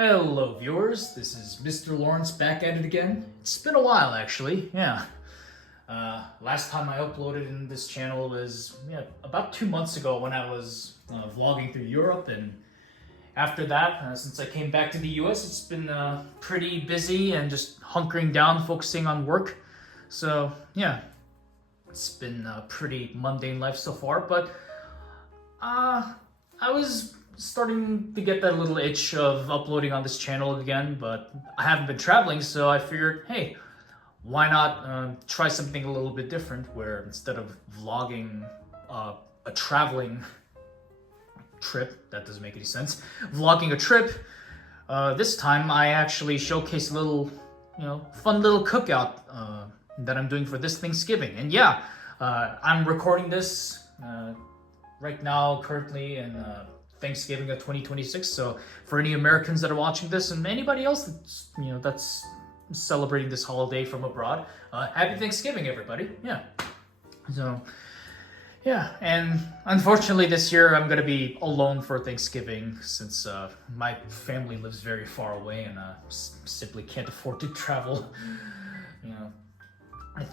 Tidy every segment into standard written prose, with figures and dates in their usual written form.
Hello viewers, this is Mr. Lawrence back at it again. It's been a while actually, yeah. Last time I uploaded in this channel was about 2 months ago when I was vlogging through Europe, and after that, since I came back to the US, it's been pretty busy and just hunkering down, focusing on work. So yeah, it's been a pretty mundane life so far, but I was starting to get that little itch of uploading on this channel again, but I haven't been traveling, so I figured, hey, why not try something a little bit different, where instead of vlogging a traveling trip, that doesn't make any sense, vlogging a trip, this time I actually showcase a little, fun little cookout that I'm doing for this Thanksgiving. And yeah, I'm recording this right now, currently in Thanksgiving of 2026. So for any Americans that are watching this, and anybody else that's that's celebrating this holiday from abroad, happy Thanksgiving, everybody. Yeah. So yeah, and unfortunately this year I'm gonna be alone for Thanksgiving, since my family lives very far away, and simply can't afford to travel,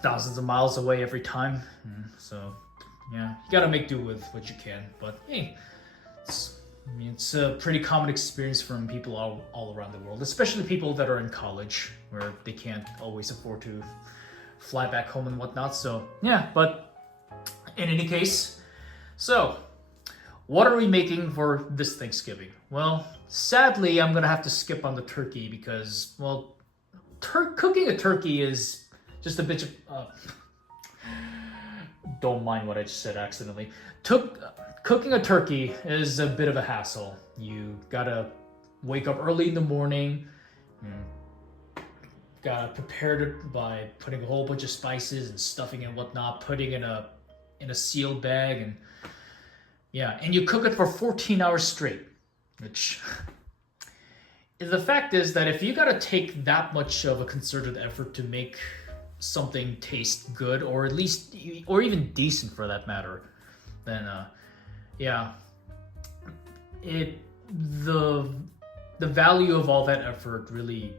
thousands of miles away every time. So yeah, you gotta make do with what you can. But hey, it's a pretty common experience from people all around the world, especially people that are in college, where they can't always afford to fly back home and whatnot. So yeah, but in any case, so what are we making for this Thanksgiving? Well, sadly, I'm gonna have to skip on the turkey because, well, cooking a turkey is just a bit of don't mind what I just said accidentally. Cooking a turkey is a bit of a hassle. You gotta wake up early in the morning, gotta prepare it by putting a whole bunch of spices and stuffing and whatnot, putting in a sealed bag, and yeah, and you cook it for 14 hours straight. Which the fact is that if you gotta take that much of a concerted effort to make something taste good, or at least, or even decent for that matter, then yeah, the value of all that effort really,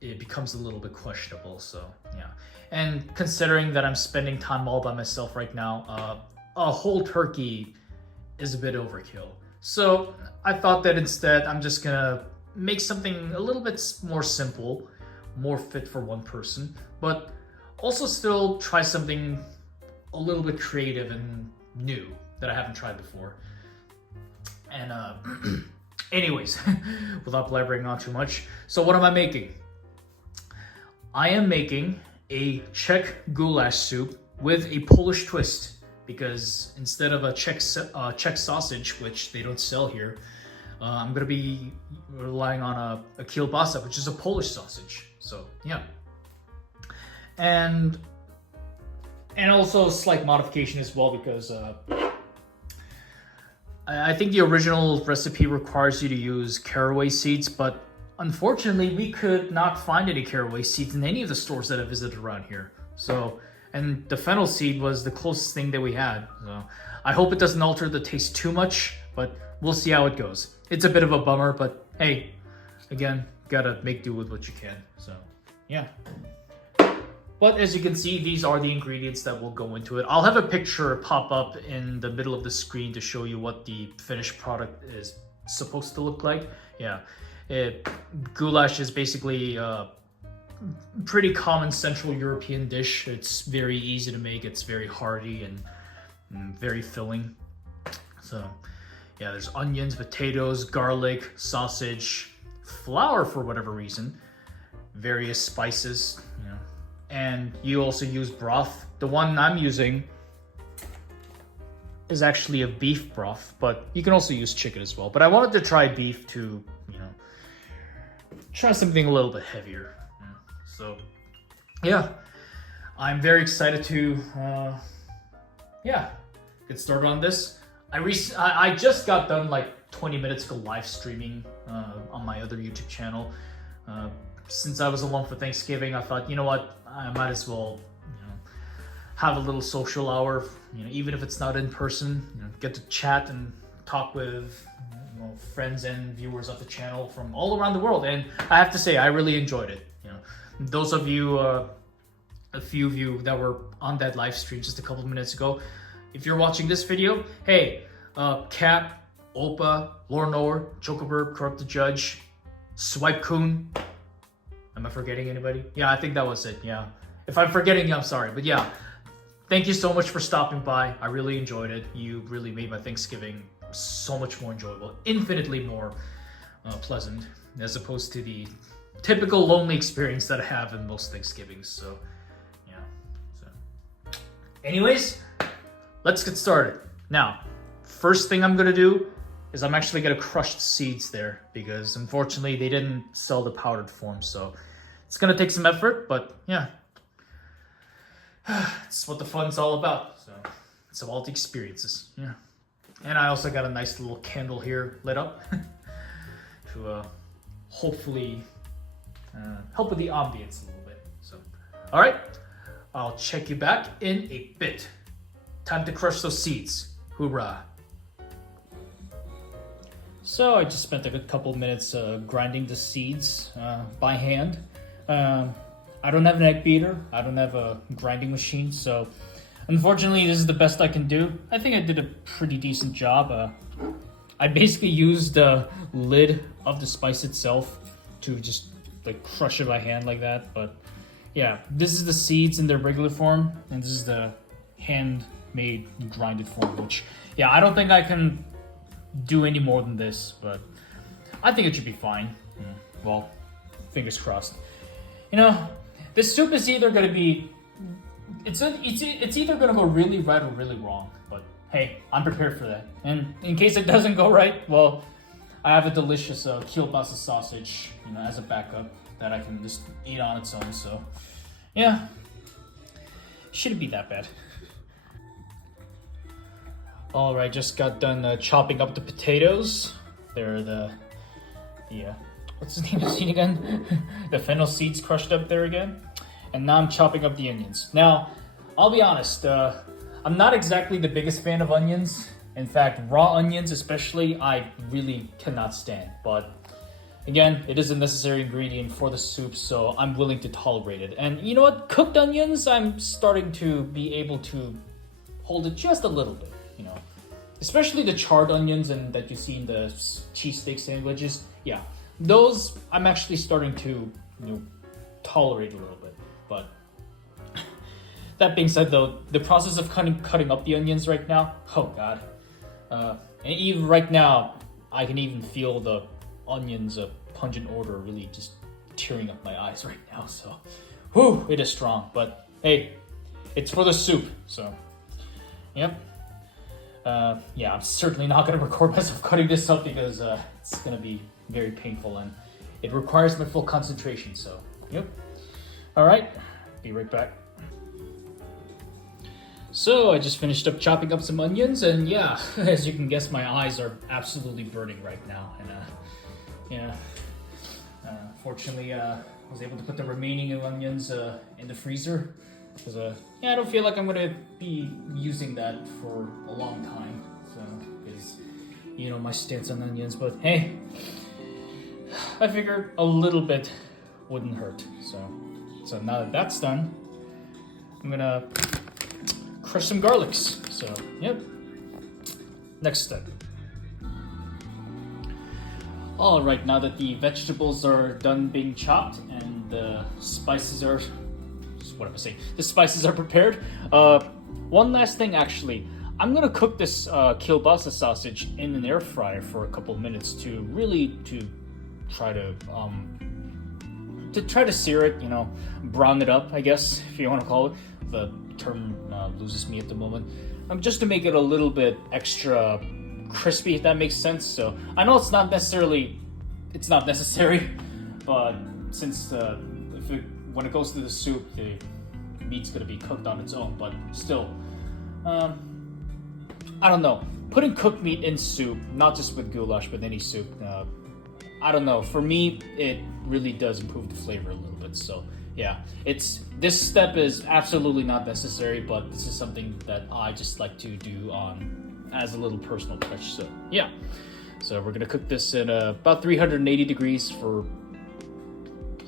it becomes a little bit questionable. So yeah, and considering that I'm spending time all by myself right now, a whole turkey is a bit overkill. So I thought that instead I'm just gonna make something a little bit more simple, more fit for one person, but also still try something a little bit creative and new that I haven't tried before. And anyways, without blabbering on too much, so what am I making? I am making a Czech goulash soup with a Polish twist, because instead of a Czech sausage, which they don't sell here, I'm gonna be relying on a kielbasa, which is a Polish sausage. So yeah, and also a slight modification as well, because I think the original recipe requires you to use caraway seeds, but unfortunately we could not find any caraway seeds in any of the stores that I visited around here. So, and the fennel seed was the closest thing that we had. So I hope it doesn't alter the taste too much, but we'll see how it goes. It's a bit of a bummer, but hey, again, gotta make do with what you can. So yeah. But as you can see, these are the ingredients that will go into it. I'll have a picture pop up in the middle of the screen to show you what the finished product is supposed to look like. Yeah, goulash is basically a pretty common Central European dish. It's very easy to make. It's very hearty and very filling. So yeah, there's onions, potatoes, garlic, sausage, flour for whatever reason, various spices, and you also use broth. The one I'm using is actually a beef broth, but you can also use chicken as well. But I wanted to try beef to, try something a little bit heavier. So yeah, I'm very excited to get started on this. I just got done like 20 minutes ago live streaming on my other YouTube channel. Since I was alone for Thanksgiving, I thought, you know what, I might as well, have a little social hour, even if it's not in person, get to chat and talk with, friends and viewers of the channel from all around the world, and I have to say I really enjoyed it. Those of you, a few of you that were on that live stream just a couple of minutes ago, if you're watching this video, hey, Cap, Opa, Lornor, Chocobird, Corrupt the Judge, Swipe Coon. Am I forgetting anybody? Yeah, I think that was it. Yeah. If I'm forgetting you, I'm sorry. But yeah, thank you so much for stopping by. I really enjoyed it. You really made my Thanksgiving so much more enjoyable, infinitely more pleasant, as opposed to the typical lonely experience that I have in most Thanksgivings. So, yeah. So, anyways, let's get started. Now, first thing I'm gonna do is I'm actually gonna crush the seeds there because unfortunately they didn't sell the powdered form, so it's gonna take some effort, but yeah. It's what the fun's all about. So it's all the experiences. Yeah. And I also got a nice little candle here lit up to hopefully help with the ambience a little bit. So, all right, I'll check you back in a bit. Time to crush those seeds. Hoorah. So I just spent a good couple minutes grinding the seeds by hand. I don't have an egg beater. I don't have a grinding machine, so unfortunately this is the best I can do. I think I did a pretty decent job. I basically used the lid of the spice itself to just like crush it by hand like that. But yeah, this is the seeds in their regular form, and this is the handmade grinded form, which yeah, I don't think I can do any more than this, but I think it should be fine. Well, fingers crossed. This soup is either gonna be, it's either gonna go really right or really wrong. But hey, I'm prepared for that. And in case it doesn't go right, well, I have a delicious kielbasa sausage, as a backup that I can just eat on its own. So yeah, shouldn't be that bad. All right, just got done chopping up the potatoes. They're the what's the name of the seed again? The fennel seeds crushed up there again. And now I'm chopping up the onions. Now, I'll be honest, I'm not exactly the biggest fan of onions. In fact, raw onions especially, I really cannot stand. But again, it is a necessary ingredient for the soup, so I'm willing to tolerate it. And you know what? Cooked onions, I'm starting to be able to hold it just a little bit, Especially the charred onions and that you see in the cheesesteak sandwiches. Yeah, those I'm actually starting to tolerate a little bit. But that being said, though, the process of cutting up the onions right now, oh god. And even right now, I can even feel the onions' pungent odor really just tearing up my eyes right now. So, whew, it is strong. But hey, it's for the soup. So, yep. Yeah, I'm certainly not going to record myself cutting this up because it's going to be very painful and it requires my full concentration. So, yep. All right, be right back. So I just finished up chopping up some onions, and yeah, as you can guess, my eyes are absolutely burning right now. And fortunately, I was able to put the remaining onions in the freezer because I don't feel like I'm gonna be using that for a long time. So because my stance on onions, but hey, I figured a little bit wouldn't hurt. So now that that's done, I'm gonna crush some garlics. So, yep. Next step. All right, now that the vegetables are done being chopped and the spices are, the spices are prepared. One last thing, actually, I'm gonna cook this kielbasa sausage in an air fryer for a couple of minutes to try to sear it, brown it up, I guess, if you want to call it. The term loses me at the moment. Just to make it a little bit extra crispy, if that makes sense. So I know it's not necessary, but since when it goes to the soup, the meat's gonna be cooked on its own. But still, I don't know. Putting cooked meat in soup, not just with goulash, but any soup, I don't know. For me, it really does improve the flavor a little bit. So yeah, this step is absolutely not necessary, but this is something that I just like to do as a little personal touch. So yeah, So we're gonna cook this at about 380 degrees for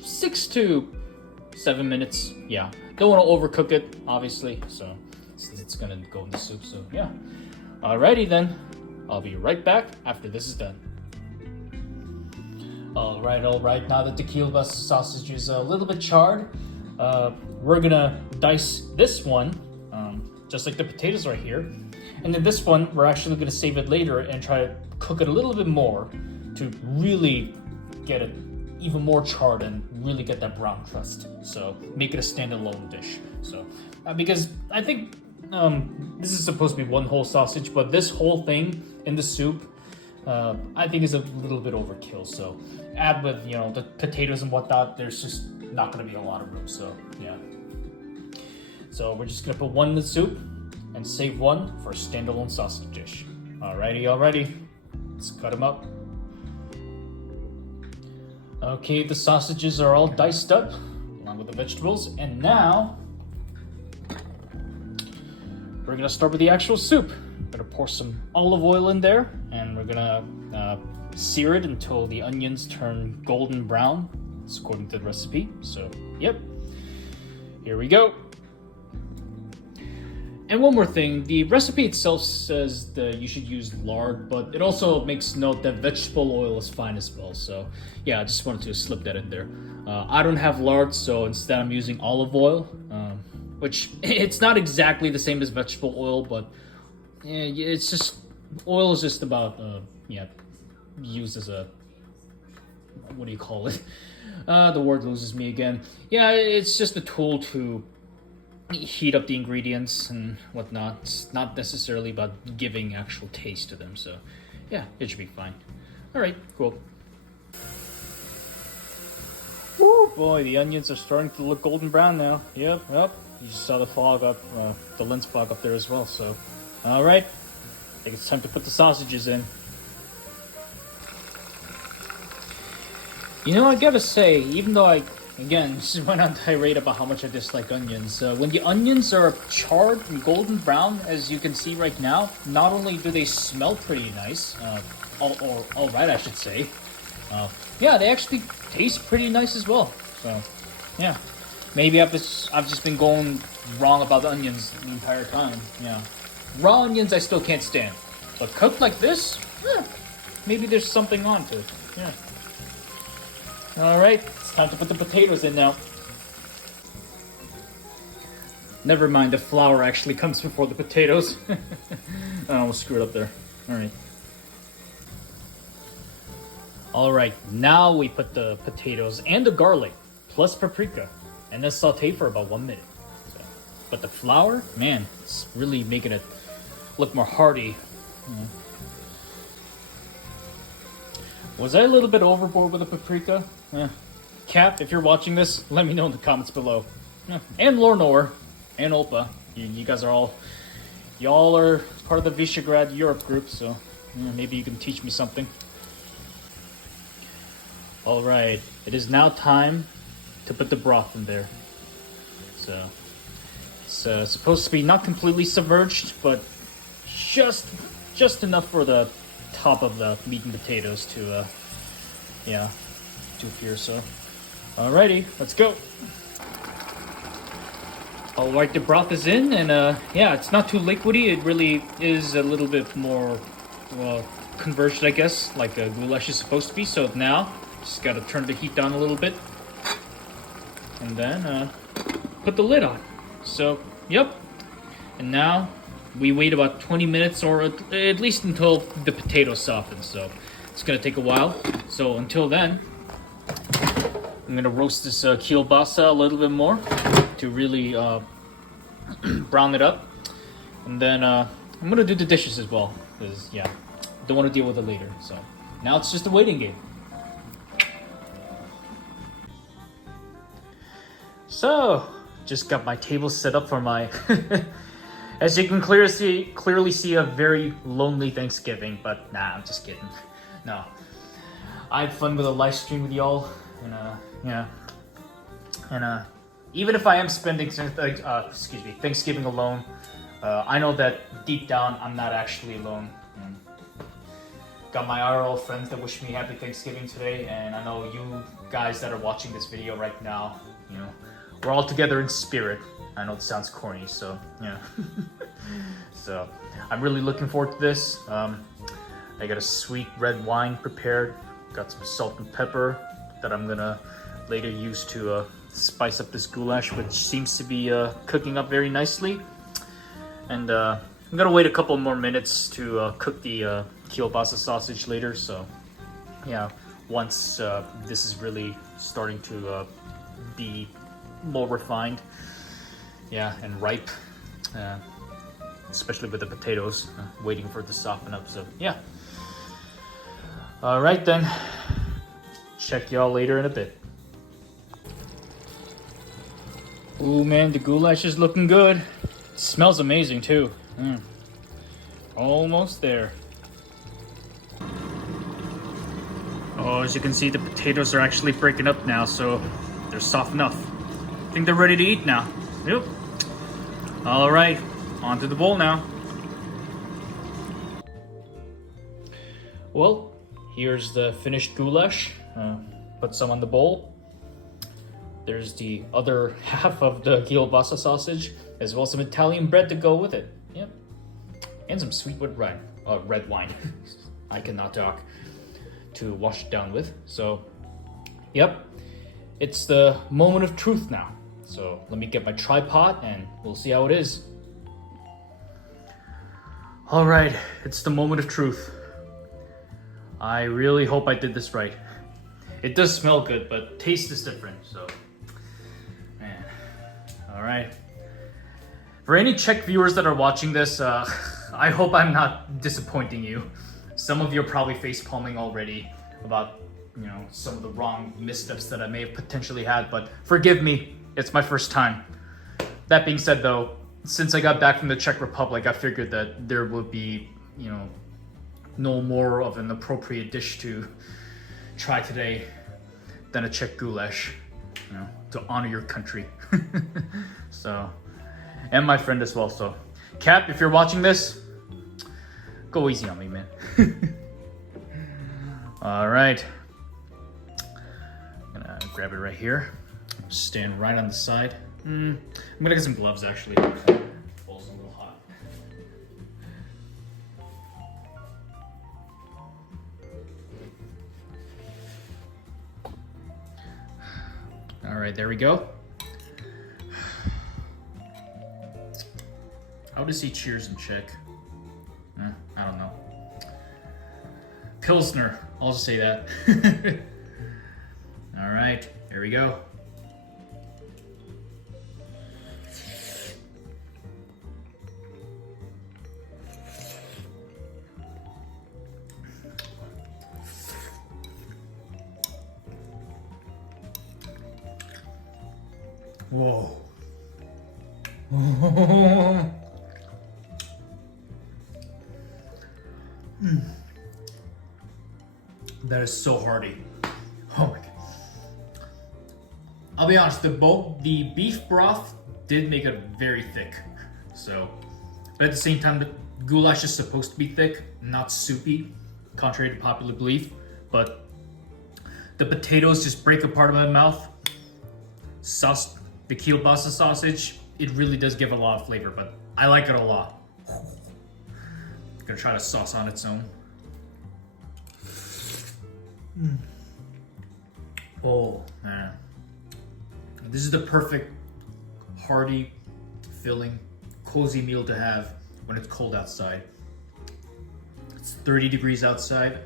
6 to 7 minutes. Yeah, don't want to overcook it, obviously. So it's gonna go in the soup. So yeah. Alrighty then. I'll be right back after this is done. All right. Now that the kielbasa sausage is a little bit charred, we're gonna dice this one, just like the potatoes right here. And then this one, we're actually gonna save it later and try to cook it a little bit more to really get it even more charred and really get that brown crust. So make it a standalone dish. So because I think this is supposed to be one whole sausage, but this whole thing in the soup, I think is a little bit overkill. So add with the potatoes and whatnot, there's just not going to be a lot of room. So yeah. So we're just going to put one in the soup and save one for a standalone sausage dish. Alrighty. Let's cut them up. Okay, the sausages are all diced up along with the vegetables, and now we're gonna start with the actual soup. We're gonna pour some olive oil in there, and we're gonna sear it until the onions turn golden brown. It's according to the recipe. So, yep. Here we go. And one more thing, the recipe itself says that you should use lard, but it also makes note that vegetable oil is fine as well. So yeah, I just wanted to slip that in there. I don't have lard, so instead I'm using olive oil, which it's not exactly the same as vegetable oil, but it's just, oil is just about, used as a, what do you call it? The word loses me again. Yeah, it's just a tool to heat up the ingredients and whatnot. It's not necessarily about giving actual taste to them. So yeah, it should be fine. All right, cool. Woo, boy, the onions are starting to look golden brown now. Yep. You just saw the fog up, the lens fog up there as well. So, all right, I think it's time to put the sausages in. I gotta say, even though I just went on tirade about how much I dislike onions. When the onions are charred and golden brown, as you can see right now, not only do they smell pretty nice, all right, I should say. They actually taste pretty nice as well. So, yeah, maybe I've just been going wrong about the onions the entire time. Yeah, raw onions I still can't stand, but cooked like this, maybe there's something on to it. Yeah. All right. Time to put the potatoes in now. Never mind, the flour actually comes before the potatoes. I almost screwed up there. Alright, now we put the potatoes and the garlic, plus paprika, and then saute for about 1 minute. But the flour, man, it's really making it look more hearty. Was I a little bit overboard with the paprika? Cap, if you're watching this, let me know in the comments below. And Lornor, and Olpa, you guys are y'all are part of the Visegrad Europe group, so maybe you can teach me something. Alright, it is now time to put the broth in there. So, it's supposed to be not completely submerged, but just enough for the top of the meat and potatoes to, do here, so. Alrighty, let's go. Alright, the broth is in, and it's not too liquidy. It really is a little bit more, converged, I guess, like a goulash is supposed to be. So now, just gotta turn the heat down a little bit, and then put the lid on. So, yep. And now we wait about 20 minutes, or at least until the potatoes soften. So it's gonna take a while. So until then, I'm gonna roast this kielbasa a little bit more to really brown it up, and then I'm gonna do the dishes as well, because don't want to deal with it later. So now it's just a waiting game. So just got my table set up for my as you can clearly see a very lonely Thanksgiving, but nah, I'm just kidding. No, I had fun with a live stream with y'all. And even if I am spending Thanksgiving alone, I know that deep down I'm not actually alone. got my IRL friends that wish me happy Thanksgiving today, and I know you guys that are watching this video right now, you know, we're all together in spirit. I know it sounds corny, so yeah. So I'm really looking forward to this. I got a sweet red wine prepared, got some salt and pepper that I'm gonna later use to spice up this goulash, which seems to be cooking up very nicely. And I'm gonna wait a couple more minutes to cook the kielbasa sausage later. So yeah, once this is really starting to be more refined, yeah, and ripe, especially with the potatoes, waiting for it to soften up. So yeah. All right then, check y'all later in a bit. Ooh man, the goulash is looking good. It smells amazing too. Almost there. Oh, as you can see, the potatoes are actually breaking up now, so they're soft enough. I think they're ready to eat now. Yep. All right, onto the bowl now. Well, here's the finished goulash. Put some on the bowl. There's the other half of the kielbasa sausage, as well as some Italian bread to go with it. Yep. And some sweet red wine. I cannot talk. To wash it down with. So, yep. It's the moment of truth now. So let me get my tripod and we'll see how it is. All right, it's the moment of truth. I really hope I did this right. It does smell good, but taste is different, so, man. All right. For any Czech viewers that are watching this, I hope I'm not disappointing you. Some of you are probably face-palming already about, you know, some of the wrong missteps that I may have potentially had, but forgive me, it's my first time. That being said though, since I got back from the Czech Republic, I figured that there would be, you know, no more of an appropriate dish to try today than a Czech goulash, you know, to honor your country. So, and my friend as well. So, Cap, if you're watching this, go easy on me, man. All right. I'm gonna grab it right here. Stand right on the side. I'm gonna get some gloves actually. Bowl's a little hot. All right, there we go. How to say cheers in Czech? I don't know. Pilsner, I'll just say that. All right, here we go. Whoa. That is so hearty. Oh my god. I'll be honest, the beef broth did make it very thick. So, but at the same time, the goulash is supposed to be thick, not soupy, contrary to popular belief. But the potatoes just break apart in my mouth. Sauce, the kielbasa sausage, it really does give a lot of flavor, but I like it a lot. Gonna try the sauce on its own. Oh man, this is the perfect hearty, filling, cozy meal to have when it's cold outside. It's 30 degrees outside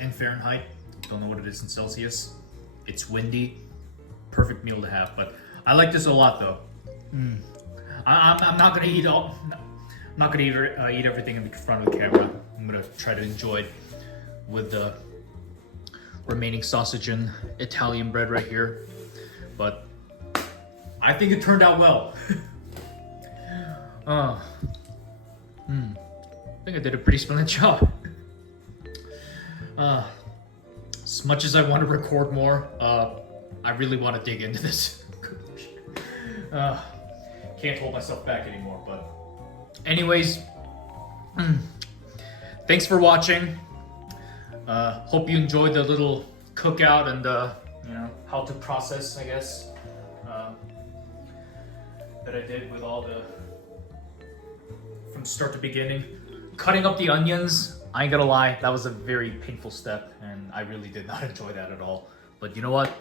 in Fahrenheit. Don't know what it is in Celsius. It's windy. Perfect meal to have. But I like this a lot though. I'm not gonna eat all. I'm not gonna eat everything in front of the camera. I'm gonna try to enjoy it with the remaining sausage and Italian bread right here. But I think it turned out well. I think I did a pretty splendid job. As much as I want to record more, I really want to dig into this. Can't hold myself back anymore, but anyways, thanks for watching. Hope you enjoyed the little cookout and how to process, I guess, that I did with all the, from start to beginning. Cutting up the onions, I ain't gonna lie, that was a very painful step, and I really did not enjoy that at all. But you know what?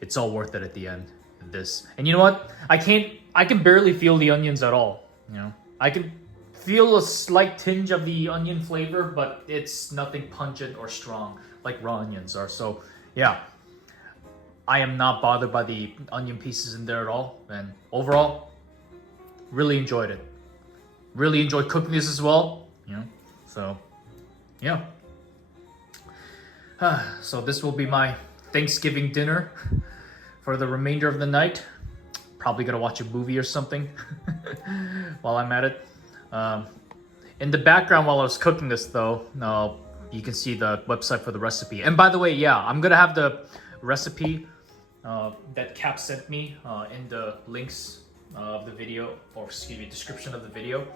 It's all worth it at the end of this. And you know what? I can barely feel the onions at all. I can feel a slight tinge of the onion flavor, but it's nothing pungent or strong like raw onions are. So yeah, I am not bothered by the onion pieces in there at all. And overall, really enjoyed it. Really enjoyed cooking this as well. So yeah. So this will be my Thanksgiving dinner for the remainder of the night. Probably gonna watch a movie or something while I'm at it. In the background while I was cooking this though, you can see the website for the recipe. And by the way, yeah, I'm gonna have the recipe that Cap sent me in the links of the video, or excuse me, description of the video.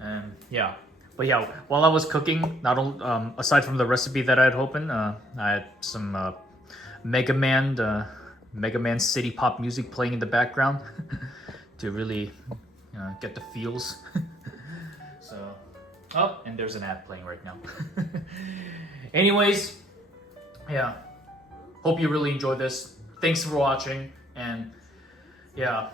And yeah, but yeah, while I was cooking, not only aside from the recipe that I had opened, I had some Mega Man City Pop music playing in the background to really get the feels. So, oh, and there's an ad playing right now. Anyways, yeah, hope you really enjoyed this. Thanks for watching. And yeah,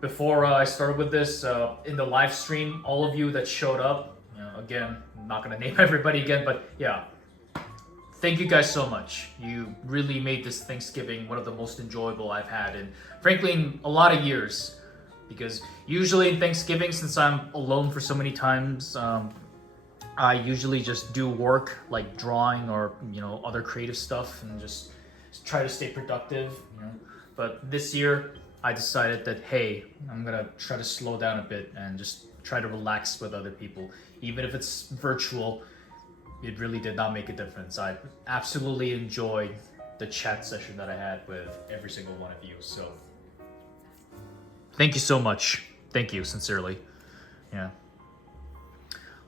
before I started with this, in the live stream, all of you that showed up, again, I'm not gonna name everybody again, but yeah, thank you guys so much. You really made this Thanksgiving one of the most enjoyable I've had, and frankly, in a lot of years. Because usually in Thanksgiving, since I'm alone for so many times, I usually just do work like drawing or other creative stuff and just try to stay productive. But this year, I decided that hey, I'm gonna try to slow down a bit and just try to relax with other people, even if it's virtual. It really did not make a difference. I absolutely enjoyed the chat session that I had with every single one of you. So thank you so much. Thank you, sincerely. Yeah.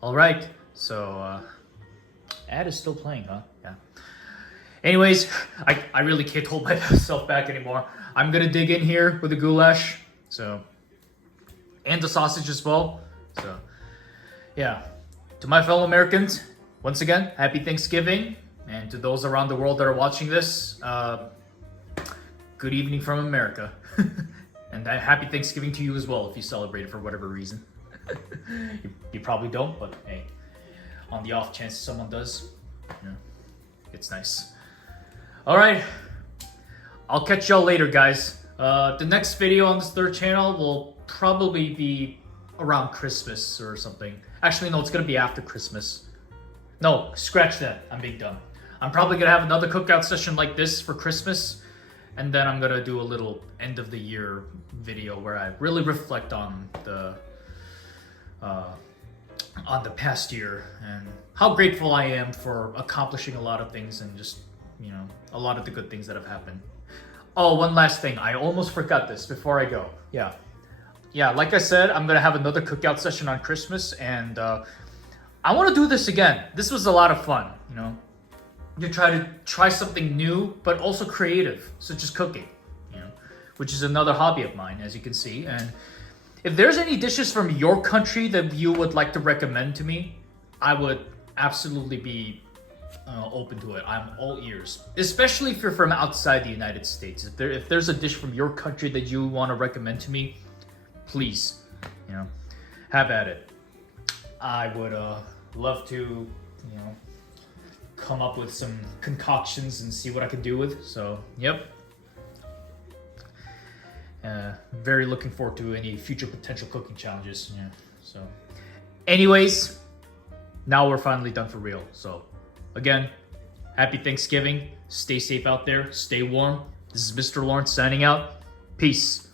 All right. So, ad is still playing, huh? Yeah. Anyways, I really can't hold myself back anymore. I'm gonna dig in here with the goulash. So, and the sausage as well. So, yeah. To my fellow Americans, once again, happy Thanksgiving. And to those around the world that are watching this, good evening from America. And happy Thanksgiving to you as well if you celebrate it for whatever reason. you probably don't, but hey, on the off chance someone does, it's nice. All right, I'll catch y'all later, guys. The next video on this third channel will probably be around Christmas or something. Actually, no, it's gonna be after Christmas. No, scratch that, I'm being dumb. I'm probably gonna have another cookout session like this for Christmas. And then I'm gonna do a little end of the year video where I really reflect on the past year and how grateful I am for accomplishing a lot of things and just, a lot of the good things that have happened. Oh, one last thing. I almost forgot this before I go. Yeah, like I said, I'm gonna have another cookout session on Christmas, and I wanna do this again. This was a lot of fun, to try something new, but also creative, such as cooking, which is another hobby of mine, as you can see. And if there's any dishes from your country that you would like to recommend to me, I would absolutely be open to it. I'm all ears, especially if you're from outside the United States. If there's a dish from your country that you want to recommend to me, please, have at it. I would love to, come up with some concoctions and see what I could do with. So, yep. Very looking forward to any future potential cooking challenges. Yeah. So, anyways, now we're finally done for real. So, again, happy Thanksgiving. Stay safe out there. Stay warm. This is Mr. Lawrence signing out. Peace.